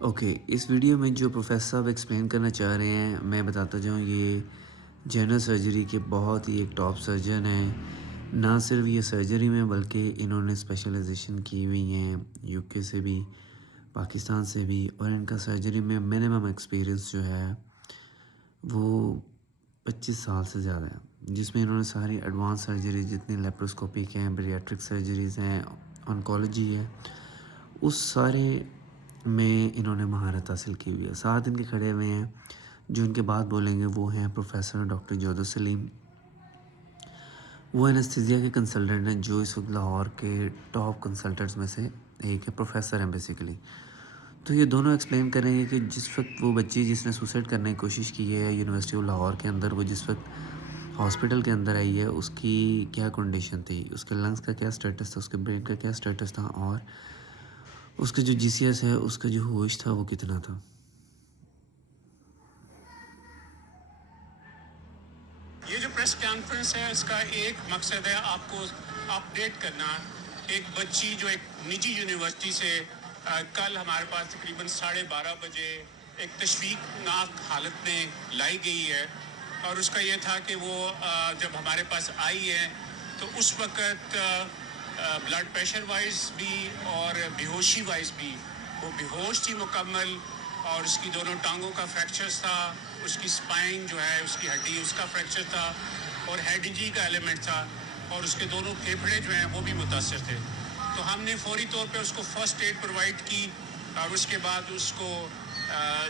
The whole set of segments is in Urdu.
اوکے، اس ویڈیو میں جو پروفیسر صاحب ایکسپلین کرنا چاہ رہے ہیں میں بتاتا جاؤں، یہ جنرل سرجری کے بہت ہی ایک ٹاپ سرجن ہیں۔ نہ صرف یہ سرجری میں بلکہ انہوں نے اسپیشلائزیشن کی ہوئی ہیں یو کے سے بھی، پاکستان سے بھی، اور ان کا سرجری میں منیمم ایکسپیرینس جو ہے وہ 25 سال سے زیادہ ہے، جس میں انہوں نے ساری ایڈوانس سرجری جتنی لیپروسکوپک ہیں، بیریاٹرک سرجریز ہیں، آنکولوجی ہے، اس سارے میں انہوں نے مہارت حاصل کی ہوئی ہے۔ ساتھ ان کے کھڑے ہوئے ہیں جو ان کے بعد بولیں گے، وہ ہیں پروفیسر ڈاکٹر جودھر سلیم۔ وہ انستھیزیا کے کنسلٹنٹ ہیں جو اس وقت لاہور کے ٹاپ کنسلٹنٹس میں سے ایک ہے، پروفیسر ہیں بیسیکلی۔ تو یہ دونوں ایکسپلین کریں گے کہ جس وقت وہ بچی جس نے سوسائڈ کرنے کی کوشش کی ہے یونیورسٹی آف لاہور کے اندر، وہ جس وقت ہاسپٹل کے اندر آئی ہے اس کی کیا کنڈیشن تھی، اس کے لنگس کا کیا سٹیٹس تھا، اس کے برین کا کیا سٹیٹس تھا، اور اس کا جو جی سی ایس ہے اس کا جو ہوش تھا وہ کتنا تھا۔ یہ جو پریس کانفرنس ہے اس کا ایک مقصد ہے آپ کو اپڈیٹ کرنا۔ ایک بچی جو ایک نجی یونیورسٹی سے کل ہمارے پاس تقریباً 12:30 بجے ایک تشویقناک حالت میں لائی گئی ہے، اور اس کا یہ تھا کہ وہ جب ہمارے پاس آئی ہے تو اس وقت بلڈ پریشر وائز بھی اور بے ہوشی وائز بھی وہ بے ہوش تھی مکمل، اور اس کی دونوں ٹانگوں کا فریکچرز تھا، اس کی سپائن جو ہے اس کی ہڈی اس کا فریکچر تھا، اور ہیڈ انجری کا ایلیمنٹ تھا، اور اس کے دونوں پھیپھڑے جو ہیں وہ بھی متاثر تھے۔ تو ہم نے فوری طور پہ اس کو فرسٹ ایڈ پرووائڈ کی، اور اس کے بعد اس کو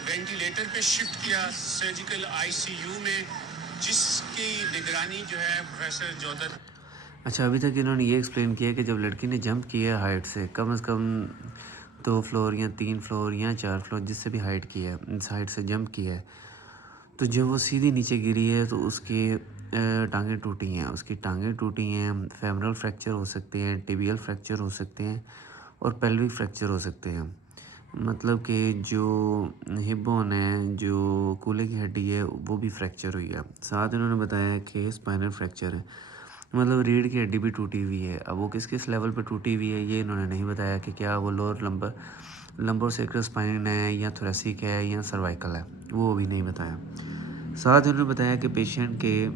وینٹیلیٹر پہ شفٹ کیا سرجیکل آئی سی یو میں، جس کی نگرانی جو ہے پروفیسر جودھر۔ اچھا، ابھی تک انہوں نے یہ ایکسپلین کیا کہ جب لڑکی نے جمپ کیا ہے ہائٹ سے کم از کم 2 فلور یا 3 فلور یا 4 فلور، جس سے بھی ہائٹ کی ہے، اس ہائٹ سے جمپ کیا ہے، تو جب وہ سیدھی نیچے گری ہے تو اس کی ٹانگیں ٹوٹی ہیں، اس کی ٹانگیں ٹوٹی ہیں، فیمرل فریکچر ہو سکتے ہیں، ٹیبیل فریکچر ہو سکتے ہیں، اور پیلوک فریکچر ہو سکتے ہیں۔ مطلب کہ جو ہپ بون ہے، جو کولے کی ہڈی ہے، وہ بھی فریکچر ہوئی ہے۔ ساتھ انہوں نے بتایا کہ اسپائنل فریکچر ہے، مطلب ریڑھ کی ہڈی بھی ٹوٹی ہوئی ہے۔ اب وہ کس کس لیول پہ ٹوٹی ہوئی ہے یہ انہوں نے نہیں بتایا، کہ کیا وہ لوور لمبر سیکرل اسپائن ہے یا تھوریسک ہے یا سروائکل ہے، وہ بھی نہیں بتایا۔ ساتھ انہوں نے بتایا کہ پیشنٹ کے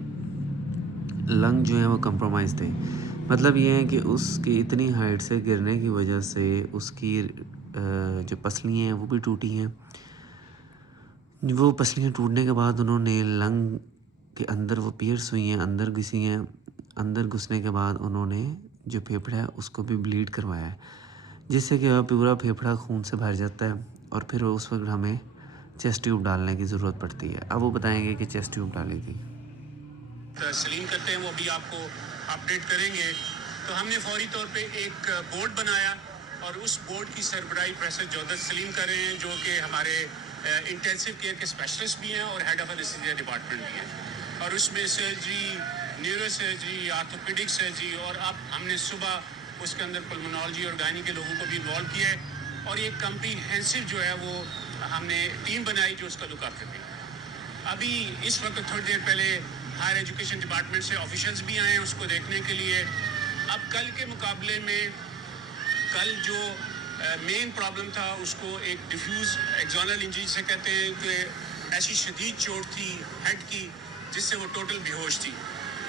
لنگ جو ہیں وہ کمپرومائز تھے، مطلب یہ ہے کہ اس کی اتنی ہائٹ سے گرنے کی وجہ سے اس کی جو پسلیاں ہیں وہ بھی ٹوٹی ہیں۔ وہ پسلیاں ٹوٹنے کے بعد انہوں نے لنگ کے اندر وہ پیئرس ہوئی ہیں، اندر گھسی ہیں، اندر گھسنے کے بعد انہوں نے جو پھیپھڑا ہے اس کو بھی بلیڈ کروایا ہے، جس سے کہ پورا پھیپھڑا خون سے بھر جاتا ہے، اور پھر اس وقت ہمیں چیسٹ ٹیوب ڈالنے کی ضرورت پڑتی ہے۔ اب وہ بتائیں گے کہ چیسٹ ٹیوب ڈالے گی۔ سلیم کرتے ہیں وہ بھی آپ کو اپڈیٹ کریں گے۔ تو ہم نے فوری طور پہ ایک بورڈ بنایا، اور اس بورڈ کی سربراہی پروفیسر جودھر سلیم کر رہے ہیں، جو کہ ہمارے انٹینسیو کیئر کے اسپیشلسٹ بھی ہیں اور ہیڈ آف انستھیزیا ڈپارٹمنٹ بھی ہیں، اور اس میں surgery, neuro surgery, orthopaedic surgery, اور اب ہم نے صبح اس کے اندر پلمونالوجی اور گائنی کے لوگوں کو بھی انوالو کیا ہے، اور یہ کمپریہنسو جو ہے وہ ہم نے ٹیم بنائی جو اس کا لک آفٹر کرتی ہے۔ ابھی اس وقت تھوڑی دیر پہلے ہائر ایجوکیشن ڈپارٹمنٹ سے آفیشلز بھی آئے ہیں اس کو دیکھنے کے لیے۔ اب کل کے مقابلے میں کل جو مین پرابلم تھا اس کو ایک ڈیفیوز ایکزونل انجری سے کہتے ہیں، کہ ایسی شدید چوٹ تھی ہیڈ کی جس سے وہ ٹوٹل بے ہوش تھی،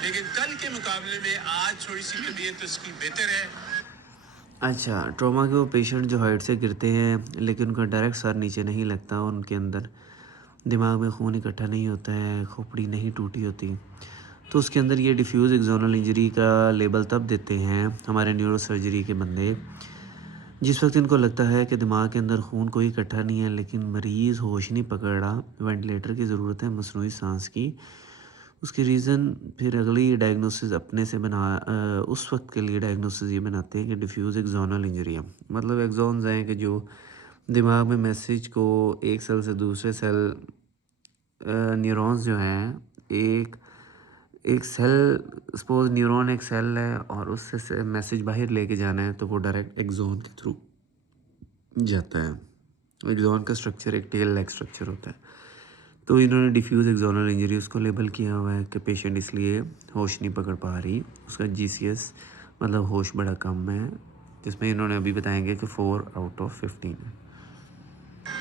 لیکن کل کے مقابلے میں آج تھوڑی سی طبیعت اس کی بہتر ہے۔ اچھا، ٹراما کے وہ پیشنٹ جو ہائٹ سے گرتے ہیں لیکن ان کا ڈائریکٹ سر نیچے نہیں لگتا، اور ان کے اندر دماغ میں خون اکٹھا نہیں ہوتا ہے، کھوپڑی نہیں ٹوٹی ہوتی، تو اس کے اندر یہ ڈیفیوز ایکزونل انجری کا لیبل تب دیتے ہیں ہمارے نیورو سرجری کے بندے، جس وقت ان کو لگتا ہے کہ دماغ کے اندر خون کوئی اکٹھا نہیں ہے لیکن مریض ہوش نہیں پکڑ رہا، وینٹیلیٹر کی ضرورت ہے، مصنوعی سانس کی۔ اس کی ریزن پھر اگلی ڈائگنوسس اپنے سے اس وقت کے لیے ڈائگنوسس یہ بناتے ہیں کہ ڈیفیوز ایکزونل انجری ہے، مطلب ایکزونز ہیں کہ جو دماغ میں میسیج کو ایک سیل سے دوسرے سیل، نیورونز جو ہیں، ایک سیل، سپوز نیورون ایک سیل ہے اور اس سے میسیج باہر لے کے جانا ہے تو وہ ڈائریکٹ ایکزون کے تھرو جاتا ہے۔ ایکزون کا سٹرکچر ایک ٹیل لائک سٹرکچر ہوتا ہے، تو انہوں نے ڈیفیوز ایکزونل انجری اس کو لیبل کیا ہوا ہے کہ پیشنٹ اس لیے ہوش نہیں پکڑ پا رہی، اس کا جی سی ایس مطلب ہوش بڑا کم ہے، جس میں انہوں نے ابھی بتائیں گے کہ 4/15 ہے۔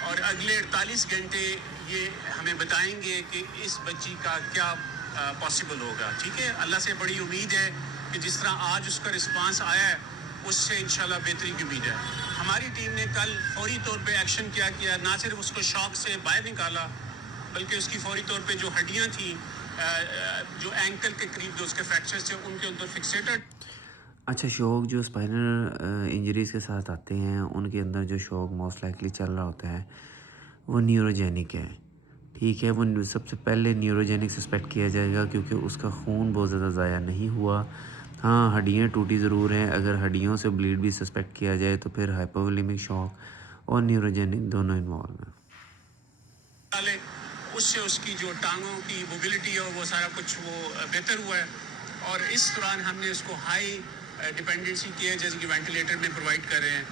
اور اگلے 48 گھنٹے یہ ہمیں بتائیں گے کہ اس بچی کا کیا پاسبل ہوگا. ٹھیک ہے, اللہ سے بڑی امید ہے کہ جس طرح آج اس کا رسپانس آیا ہے اس سے انشاءاللہ بہتری کی امید ہے. ہماری ٹیم نے کل فوری طور پہ ایکشن کیا نہ صرف اس کو شاک سے باہر نکالا بلکہ اس کی فوری طور پہ جو ہڈیاں تھیں جو اینکل کے قریب جو اس کے فریکچرز تھے ان کے اندر فکسیٹڈ. اچھا، شوق جو اسپائنل انجریز کے ساتھ آتے ہیں ان کے اندر جو شوق موسٹ لائکلی چل رہا ہوتا ہے وہ نیوروجینک ہے. ٹھیک ہے, وہ سب سے پہلے نیوروجینک سسپیکٹ کیا جائے گا کیونکہ اس کا خون بہت زیادہ ضائع نہیں ہوا. ہاں, ہڈیاں ٹوٹی ضرور ہیں. اگر ہڈیوں سے بلیڈ بھی سسپیکٹ کیا جائے تو پھر ہائپوولیمک شوق اور نیوروجینک دونوں انوالو ہیں. اس سے اس کی جو ٹانگوں کی موبلٹی ہے وہ سارا کچھ وہ بہتر ہوا ہے اور اس دوران ہم نے اس کو ہائی ڈیپینڈنسی کیئر جیسے کہ وینٹیلیٹر میں پرووائڈ کر رہے ہیں.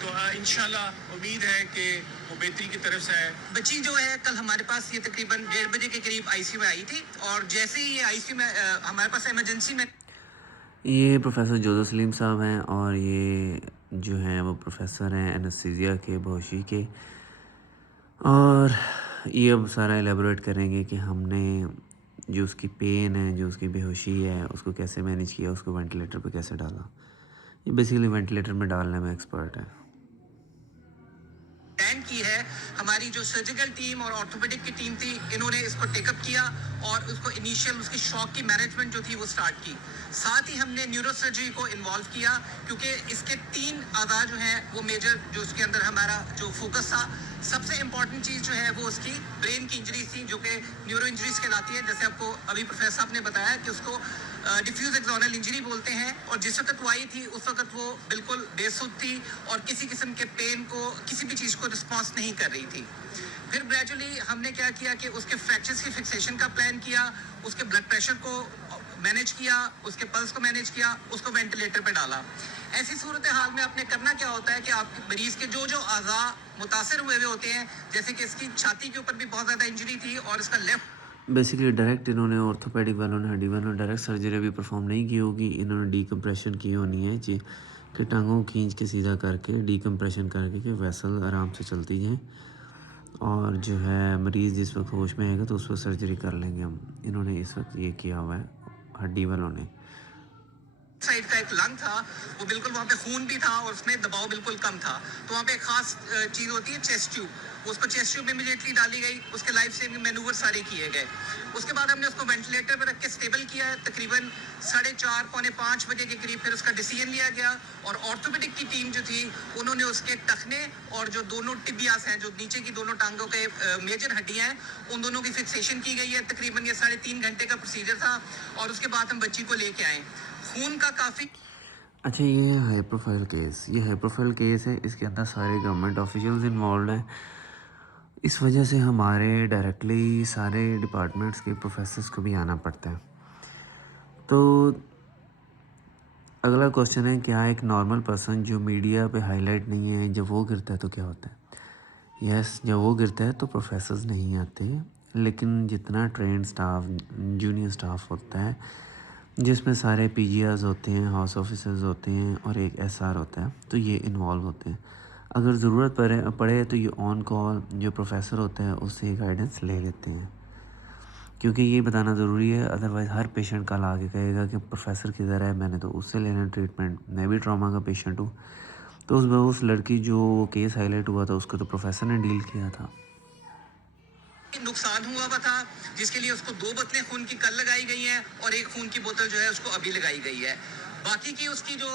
تو انشاءاللہ امید ہے کہ وہ بہتری کی طرف سے ہے. بچی جو ہے کل ہمارے پاس یہ تقریباً 1:30 بجے کے قریب آئی سی یو میں آئی تھی اور جیسے ہی یہ آئی سی یو میں ہمارے پاس ایمرجنسی میں. یہ پروفیسر جوزف سلیم صاحب ہیں اور یہ جو ہیں وہ پروفیسر ہیں اینستھیزیا کے, بہوشی کے, اور یہ اب سارا ایلیبوریٹ کریں گے کہ ہم نے جو اس کی پین ہے, جو اس کی بے ہوشی ہے, اس کو کیسے مینیج کیا, اس کو وینٹیلیٹر پہ کیسے ڈالا. یہ بیسیکلی وینٹیلیٹر میں ڈالنے میں ایکسپرٹ ہے. پلان کی ہے ہماری جو سرجیکل ٹیم اور آرتھوپیڈک کی ٹیم تھی, انہوں نے اس کو ٹیک اپ کیا اور اس کو انیشیل اس کی شاک کی مینجمنٹ جو تھی وہ سٹارٹ کی. ساتھ ہی ہم نے نیورو سرجری کو انوالو کیا کیونکہ اس کے 3 اعضاء جو ہیں وہ میجر جو اس کے اندر ہمارا جو فوکس تھا. سب سے امپورٹنٹ چیز جو ہے وہ اس کی برین کی انجریز تھی جو کہ نیورو انجریز کہلاتی ہے. جیسے آپ کو ابھی پروفیسر صاحب نے بتایا کہ اس کو ڈیفیوز ایکزونل انجری بولتے ہیں اور جس وقت وہ آئی تھی اس وقت وہ بالکل بے سود تھی اور کسی قسم کے پین کو کسی بھی چیز کو رسپانس نہیں کر رہی تھی. پھر گریجولی ہم نے کیا کیا کہ اس کے فریکچرز کی فکسیشن کا پلان کیا, اس کے بلڈ پریشر کو مینیج کیا, اس کے پلس کو مینیج کیا, اس کو وینٹیلیٹر پہ ڈالا. ایسی صورتحال میں آپ نے کرنا کیا ہوتا ہے کہ آپ کے مریض کے جو اعضاء متاثر ہوئے ہوتے ہیں, جیسے کہ اس کی چھاتی کے اوپر بھی بہت زیادہ انجری تھی اور اس کا لیفٹ بیسیکلی ڈائریکٹ انہوں نے آرتھوپیڈک والوں نے, ہڈی والوں نے ڈائریکٹ سرجری بھی پرفارم نہیں کی ہوگی. انہوں نے ڈی کمپریشن کی ہونی ہے جی, کہ ٹانگوں کھینچ کے سیدھا کر کے ڈی کمپریشن کر کے کہ ویسل آرام سے چلتی جائیں اور جو ہے مریض جس وقت ہوش میں آئے گا تو اس وقت سرجری کر لیں گے ہم. انہوں نے اس وقت یہ کیا ہوا ہے ہڈی والوں نے. سائڈ کا ایک لنگ تھا وہ بالکل وہاں پہ خون بھی تھا اور اس میں دباؤ بالکل کم تھا, تو وہاں پہ ایک خاص چیز ہوتی ہے چیسٹ ٹیوب, اس کو چیسٹ ٹیوب میں امیڈیٹلی ڈالی گئی, اس کے لائف سیونگ مینوور سارے کیے گئے. اس کے بعد ہم نے اس کو وینٹیلیٹر پہ رکھ کے اسٹیبل کیا ہے. تقریباً 4:30 پونے 5 بجے کے قریب پھر اس کا ڈیسیژن لیا گیا اور آرتھوپیڈک کی ٹیم جو تھی انہوں نے اس کے ٹخنے اور جو دونوں ٹبیاس ہیں, جو نیچے کی دونوں ٹانگوں کے میجر ہڈیاں ہیں, ان دونوں کی فکسیشن کی گئی ہے. تقریباً یہ 3.5 گھنٹے کا پروسیجر تھا اور اس کے بعد ہم بچی کو لے کے آئے. خون کا کافی. اچھا, یہ ہائی پروفائل کیس, یہ ہائی پروفائل کیس ہے. اس کے اندر سارے گورنمنٹ آفیشلز انوالوڈ ہیں. اس وجہ سے ہمارے ڈائریکٹلی سارے ڈپارٹمنٹس کے پروفیسرز کو بھی آنا پڑتا ہے. تو اگلا کوشچن ہے, کیا ایک نارمل پرسن جو میڈیا پہ ہائی لائٹ نہیں ہے جب وہ گرتا ہے تو کیا ہوتا ہے؟ یس, جب وہ گرتا ہے تو پروفیسرز نہیں آتے, لیکن جتنا ٹرینڈ سٹاف, جونیئر سٹاف ہوتا ہے جس میں سارے پی جی آرز ہوتے ہیں, ہاؤس آفیسرز ہوتے ہیں اور ایک ایس آر ہوتا ہے, تو یہ انوالو ہوتے ہیں. اگر ضرورت پڑے تو یہ آن کال جو پروفیسر ہوتا ہے اس سے گائیڈنس لے لیتے ہیں, کیونکہ یہ بتانا ضروری ہے. ادروائز ہر پیشنٹ کل آ کے کہے گا کہ پروفیسر کدھر ہے, میں نے تو اس سے لینا ٹریٹمنٹ, میں بھی ٹراما کا پیشنٹ ہوں. تو اس لڑکی جو کیس ہائی لائٹ ہوا تھا اس کو تو پروفیسر نے ڈیل کیا تھا. نقصان ہوا ہوا تھا جس کے لیے اس کو 2 بوتلیں خون کی کل لگائی گئی ہیں اور 1 خون کی بوتل جو ہے اس کو ابھی لگائی گئی ہے. باقی کی اس کی جو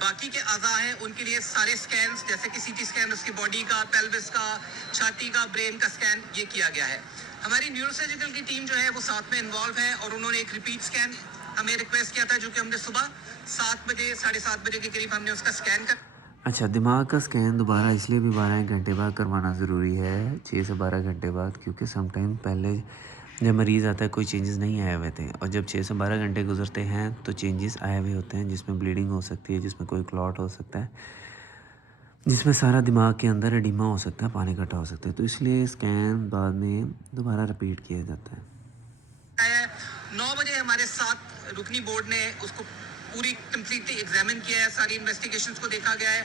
باقی کے اعضاء ہیں ان کے لیے سارے سکینز جیسے کہ سی ٹی سکین اس کی باڈی کا, پیلوس کا, چھاتی کا, برین کا سکین یہ کیا گیا ہے. ہماری نیورو سرجیکل کی ٹیم جو ہے وہ ساتھ میں انوالو ہے اور انہوں نے ایک ریپیٹ سکین ہمیں ریکویسٹ کیا تھا جو کہ ہم نے صبح 7 بجے 7:30 بجے کے قریب ہم نے اس کا سکین کر. اچھا, دماغ کا سکین دوبارہ اس لیے بھی 12 گھنٹے بعد کروانا ضروری ہے, 6 سے 12 گھنٹے بعد, کیونکہ سم ٹائم پہلے جب مریض آتا ہے کوئی چینجز نہیں آئے ہوئے تھے اور جب 6 سے 12 گھنٹے گزرتے ہیں تو چینجز آئے ہوئے ہوتے ہیں, جس میں بلیڈنگ ہو سکتی ہے, جس میں کوئی کلاٹ ہو سکتا ہے, جس میں سارا دماغ کے اندر ایڈیما ہو سکتا ہے, پانی اکٹھا ہو سکتا ہے. تو اس لیے سکین بعد میں دوبارہ رپیٹ کیا جاتا ہے. 9 بجے ہمارے ساتھ رکنی بورڈ نے اس کو پوری کمپلیٹلی ایگزامن کیا ہے, ساری انویسٹیگیشنز کو دیکھا گیا ہے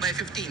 by 15।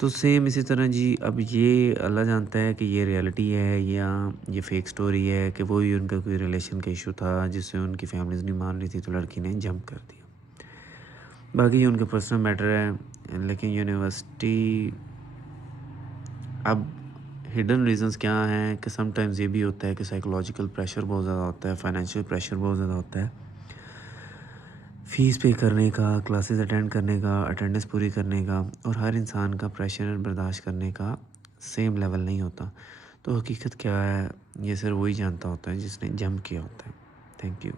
تو سیم اسی طرح جی اب یہ اللہ جانتا ہے کہ یہ ریئلٹی ہے یا یہ فیک سٹوری ہے کہ وہی ان کا کوئی ریلیشن کا ایشو تھا جس سے ان کی فیملیز نہیں مان رہی تھی تو لڑکی نے جمپ کر دیا. باقی یہ ان کا پرسنل میٹر ہے. لیکن یونیورسٹی اب ہڈن ریزنز کیا ہیں کہ سم ٹائمز یہ بھی ہوتا ہے کہ سائیکولوجیکل پریشر بہت زیادہ ہوتا ہے, فائنینشیل پریشر بہت زیادہ ہوتا ہے, فیس پے کرنے کا, کلاسز اٹینڈ کرنے کا, اٹینڈنس پوری کرنے کا, اور ہر انسان کا پریشر برداشت کرنے کا سیم لیول نہیں ہوتا. تو حقیقت کیا ہے یہ صرف وہی جانتا ہوتا ہے جس نے جمپ کیا ہوتا ہے. Thank you.